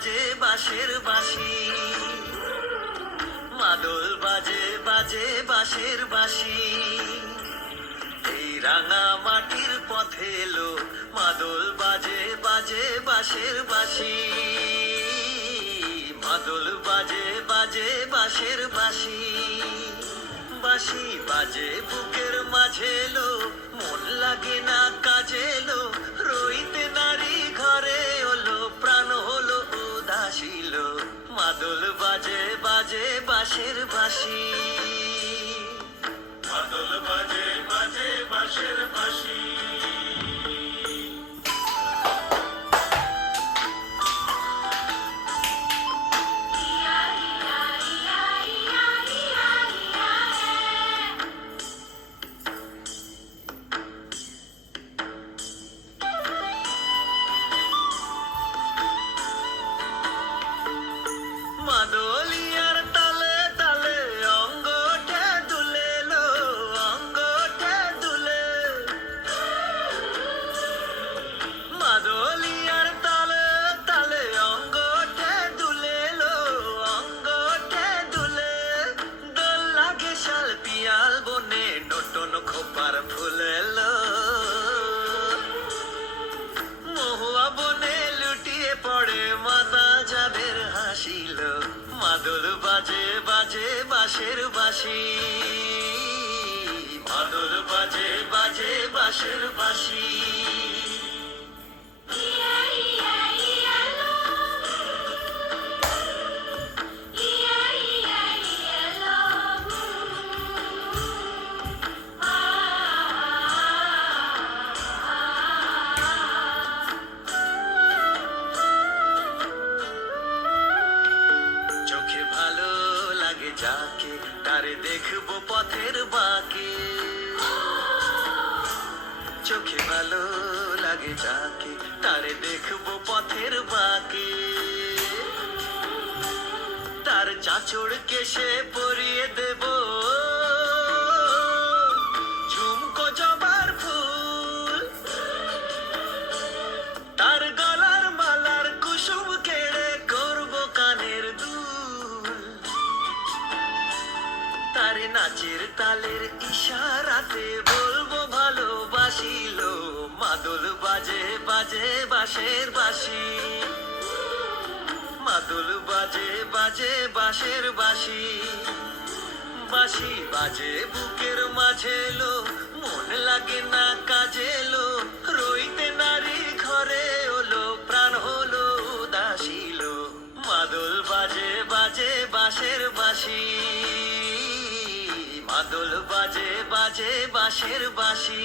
বাজে বাঁশের বাঁশি, মাদল বাজে বাজে বাঁশের বাঁশি। এই রাঙা মাটির পথে এলো মাদল বাজে বাজে বাঁশের বাঁশি, মাদল বাজে বাজে বাঁশের বাঁশি। বাঁশি বাজে বুকের মাঝে এলো, মন লাগে না কাজে এলো, রইতে নারী ঘরে হলো, প্রাণ হলো উদাসীল। মাদল বাজে বাজে বাঁশের বাঁশি, মাদল বাজে বাজে বাঁশের বাঁশি। মাদলিয়ার তালে তালে অঙ্গটা দুলে লো, অঙ্গটা দুলে। মাদলিয়ার তালে তালে অঙ্গটা দুলে লো, অঙ্গটা দুলে। দোল লাগে শাল পিয়াল বনে, নতুন খোপার ফুলেলো। মহুয়া বনে লুটিয়ে পড়ে মাতা যাদের হাসিল। মাদল বাজে বাজে বাঁশের বাঁশি, মাদল বাজে বাজে বাঁশের বাঁশি। চোখে ভালো লাগে যাকে, তারে দেখবো পথের বাঁকে। চোখে ভালো লাগে যাকে, তারে দেখবো পথের বাঁকে। তার চাঁচড় কেশে পরিয়ে দেব ঝুমকো জবার ফুল। তার গলার মালার কুসুম কেড়ে করবো কানের দুল। তার নাচের তালের ইশারাতে বলবো ভালোবাসিল। মাদল বাজে বাজে বাঁশের বাঁশি, মাদল বাজে বাজে বাঁশের বাঁশি। বাঁশি বাজে বুকের মাঝে এলো, মন লাগে না কাজে এলো, রইতে নারী ঘরে হলো, প্রাণ হলো উদাসীল। মাদল বাজে বাজে বাঁশের বাঁশি, মাদল বাজে বাজে বাঁশের বাঁশি।